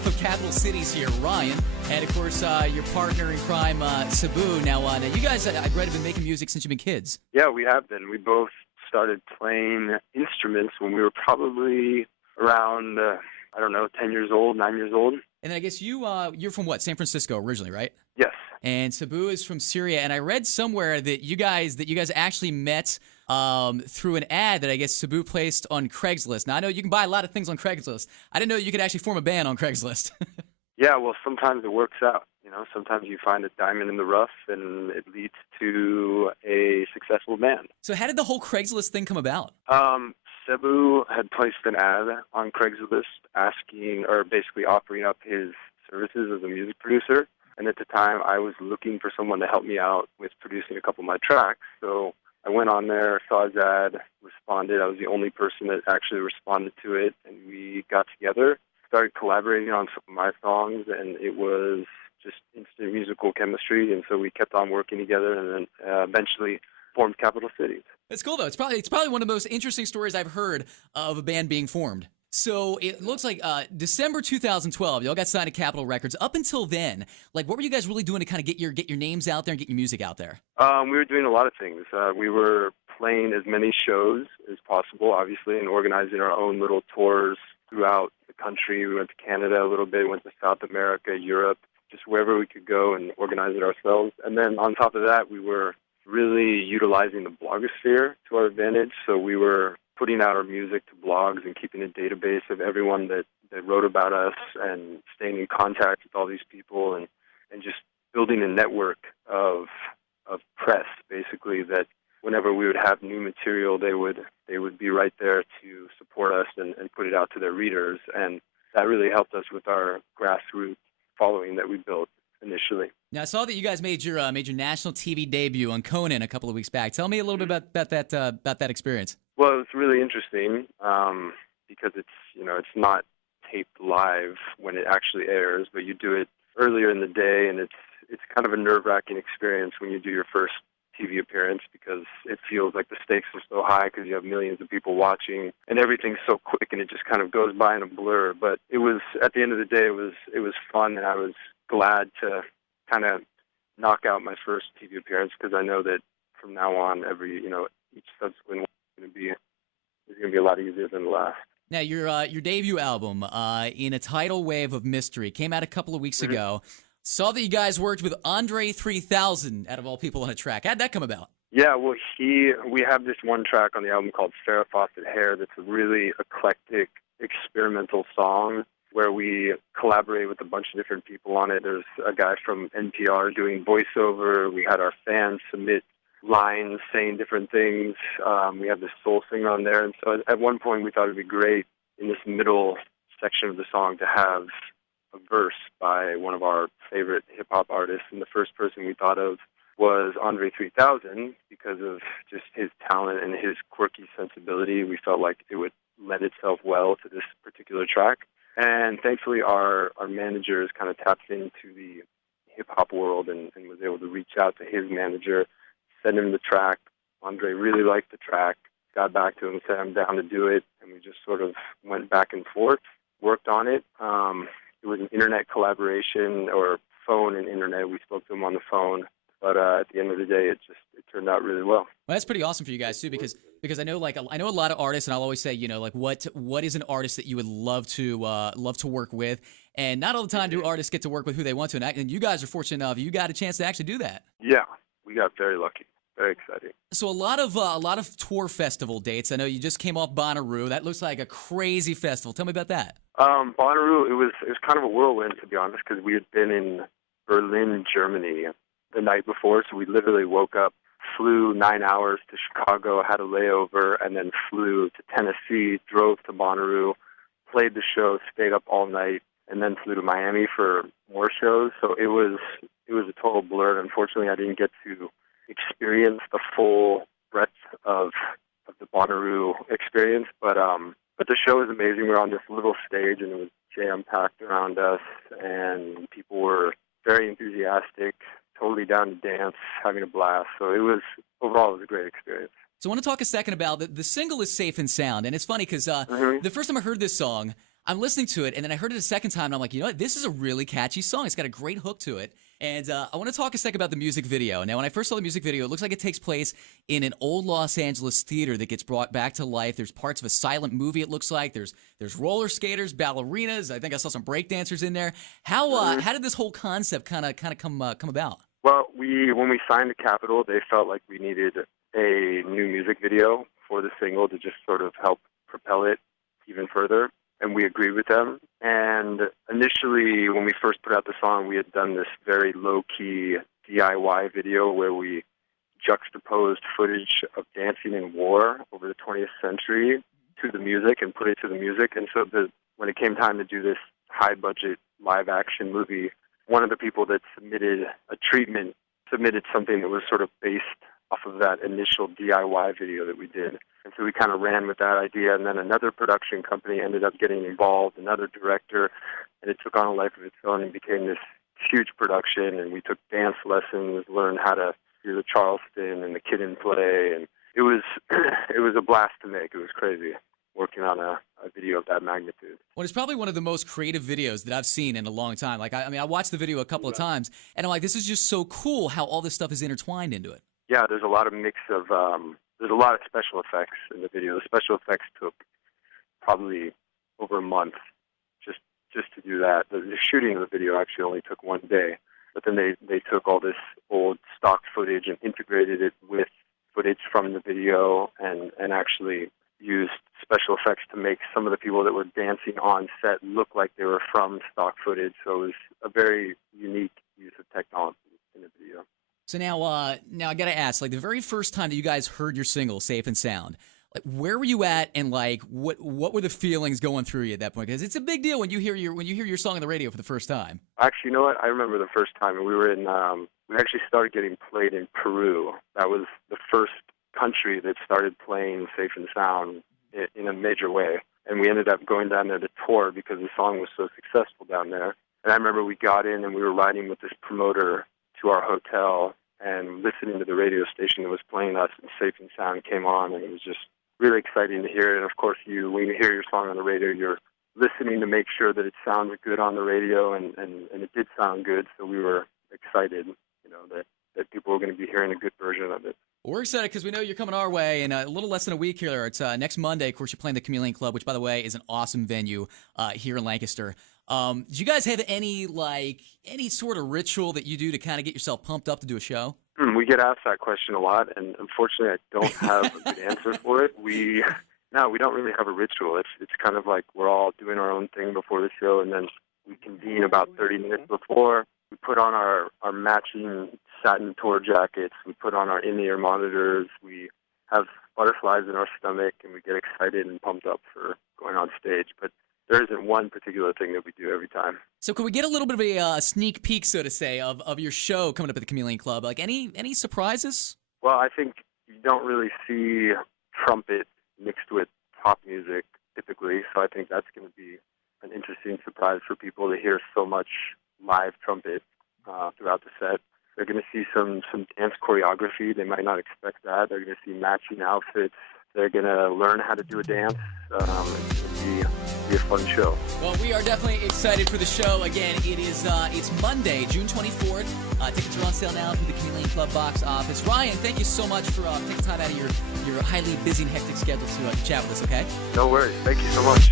behalf of Capital Cities here, Ryan, and of course your partner in crime, Sabu. Now you guys, I've read, have been making music since you've been kids. Yeah, we have been. We both started playing instruments when we were probably around, 10 years old, 9 years old. And then I guess you're from what, San Francisco originally, right? Yes. And Sabu is from Syria. And I read somewhere that you guys actually met through an ad that I guess Sabu placed on Craigslist. Now I know you can buy a lot of things on Craigslist. I didn't know you could actually form a band on Craigslist. Yeah, well, sometimes it works out. Sometimes you find a diamond in the rough, and it leads to a successful band. So how did the whole Craigslist thing come about? Sabu had placed an ad on Craigslist asking, or basically offering up his services as a music producer. And at the time, I was looking for someone to help me out with producing a couple of my tracks. So I went on there, saw his ad, responded. I was the only person that actually responded to it, and we got together, started collaborating on some of my songs, and it was just instant musical chemistry. And so we kept on working together, and then eventually formed Capital Cities. That's cool, though. It's probably one of the most interesting stories I've heard of a band being formed. So it looks like December 2012, y'all got signed to Capitol Records. Up until then, what were you guys really doing to kind of get your names out there and get your music out there? We were doing a lot of things. We were playing as many shows as possible, obviously, and organizing our own little tours throughout the country. We went to Canada a little bit, went to South America, Europe, just wherever we could go and organize it ourselves. And then on top of that, we were really utilizing the blogosphere to our advantage. So we were putting out our music to blogs and keeping a database of everyone that wrote about us and staying in contact with all these people and just building a network of press, basically, that whenever we would have new material, they would be right there to support us and put it out to their readers. And that really helped us with our grassroots following that we built initially. Now, I saw that you guys made your national TV debut on Conan a couple of weeks back. Tell me a little bit about that experience. Well, it's really interesting because it's not taped live when it actually airs, but you do it earlier in the day, and it's kind of a nerve-wracking experience when you do your first TV appearance because it feels like the stakes are so high because you have millions of people watching and everything's so quick and it just kind of goes by in a blur. But it was, at the end of the day, it was fun, and I was glad to kind of knock out my first TV appearance because I know that from now on, each subsequent one is going to be a lot easier than the last. Now, your debut album, In a Tidal Wave of Mystery, came out a couple of weeks ago. Saw that you guys worked with Andre 3000, out of all people, on a track. How'd that come about? Yeah, well, we have this one track on the album called Farrah Fawcett Hair that's a really eclectic, experimental song where we collaborate with a bunch of different people on it. There's a guy from NPR doing voiceover. We had our fans submit lines saying different things. We have this soul singer on there. And so at one point we thought it would be great in this middle section of the song to have a verse by one of our favorite hip-hop artists. And the first person we thought of was Andre 3000 because of just his talent and his quirky sensibility. We felt like it would lend itself well to this particular track. And thankfully our managers kind of tapped into the hip-hop world and was able to reach out to his manager, send him the track. Andre really liked the track, got back to him and said, I'm down to do it. And we just sort of went back and forth, worked on it. It was an internet collaboration, or phone and internet. We spoke to him on the phone. But at the end of the day, it turned out really well. Well, that's pretty awesome for you guys too, because I know I know a lot of artists, and I'll always say, what is an artist that you would love to work with, and not all the time do artists get to work with who they want to, and you guys are fortunate enough you got a chance to actually do that. Yeah, we got very lucky. Very exciting. So a lot of tour festival dates. I know you just came off Bonnaroo. That looks like a crazy festival. Tell me about that. Bonnaroo, it was kind of a whirlwind, to be honest, because we had been in Berlin, Germany the night before, so we literally woke up, flew 9 hours to Chicago, had a layover, and then flew to Tennessee, drove to Bonnaroo, played the show, stayed up all night, and then flew to Miami for more shows. So it was a total blur. Unfortunately, I didn't get to experience the full breadth of the Bonnaroo experience, but the show was amazing. We were on this little stage, and it was jam-packed around us, and people were very enthusiastic, totally down to dance, having a blast. So overall, it was a great experience. So I want to talk a second about the single is Safe and Sound, and it's funny because the first time I heard this song, I'm listening to it, and then I heard it a second time, and I'm like, you know what? This is a really catchy song. It's got a great hook to it. And I want to talk a second about the music video. Now, when I first saw the music video, it looks like it takes place in an old Los Angeles theater that gets brought back to life. There's parts of a silent movie, it looks like. There's roller skaters, ballerinas. I think I saw some breakdancers in there. How did this whole concept kind of come about? Well, when we signed to Capitol, they felt like we needed a new music video for the single to just sort of help propel it even further, and we agreed with them. And initially, when we first put out the song, we had done this very low-key DIY video where we juxtaposed footage of dancing in war over the 20th century to the music and put it to the music. And so when it came time to do this high-budget live-action movie, one of the people that submitted a treatment submitted something that was sort of based off of that initial DIY video that we did. And so we kind of ran with that idea, and then another production company ended up getting involved, another director, and it took on a life of its own and became this huge production, and we took dance lessons, learned how to do the Charleston and the Kid and Play, and it was it was a blast to make. It was crazy working on a video of that magnitude. Well, it's probably one of the most creative videos that I've seen in a long time. Like, I mean, I watched the video a couple of times, and I'm like, this is just so cool how all this stuff is intertwined into it. Yeah, there's a lot of mix of there's a lot of special effects in the video. The special effects took probably over a month just to do that. The shooting of the video actually only took one day, but then they took all this old stock footage and integrated it with footage from the video and actually used special effects to make some of the people that were dancing on set look like they were from stock footage. So it was a very unique use of technology in the video. So now I gotta ask, like the very first time that you guys heard your single, "Safe and Sound," like where were you at, and like what were the feelings going through you at that point? Because it's a big deal when you hear your song on the radio for the first time. Actually, you know what? I remember the first time we were in. We actually started getting played in Peru. That was the first country that started playing "Safe and Sound" in a major way, and we ended up going down there to tour because the song was so successful down there. And I remember we got in and we were riding with this promoter to our hotel and listening to the radio station that was playing us, and "Safe and Sound" came on, and it was just really exciting to hear it. And of course, when you hear your song on the radio, you're listening to make sure that it sounds good on the radio, and it did sound good, so we were excited, that people were going to be hearing a good version of it. Well, we're excited because we know you're coming our way in a little less than a week here. It's next Monday. Of course, you're playing the Chameleon Club, which, by the way, is an awesome venue here in Lancaster. Did you guys have any sort of ritual that you do to kind of get yourself pumped up to do a show? We get asked that question a lot, and unfortunately, I don't have a good answer for it. We don't really have a ritual. It's kind of like we're all doing our own thing before the show, and then we convene about 30 minutes before. We put on our matching satin tour jackets. We put on our in-ear monitors. We have butterflies in our stomach, and we get excited and pumped up for going on stage. But there isn't one particular thing that we do every time. So can we get a little bit of a sneak peek, so to say, of your show coming up at the Chameleon Club? Like any surprises? Well, I think you don't really see trumpet mixed with pop music typically, so I think that's going to be an interesting surprise for people to hear so much live trumpet throughout the set. They're going to see some dance choreography. They might not expect that. They're going to see matching outfits. They're going to learn how to do a dance. It's going to be a fun show. Well, we are definitely excited for the show. Again, it's Monday, June 24th. Tickets are on sale now through the Chameleon Club box office. Ryan, thank you so much for taking time out of your highly busy and hectic schedule to chat with us, okay? No worries. Thank you so much.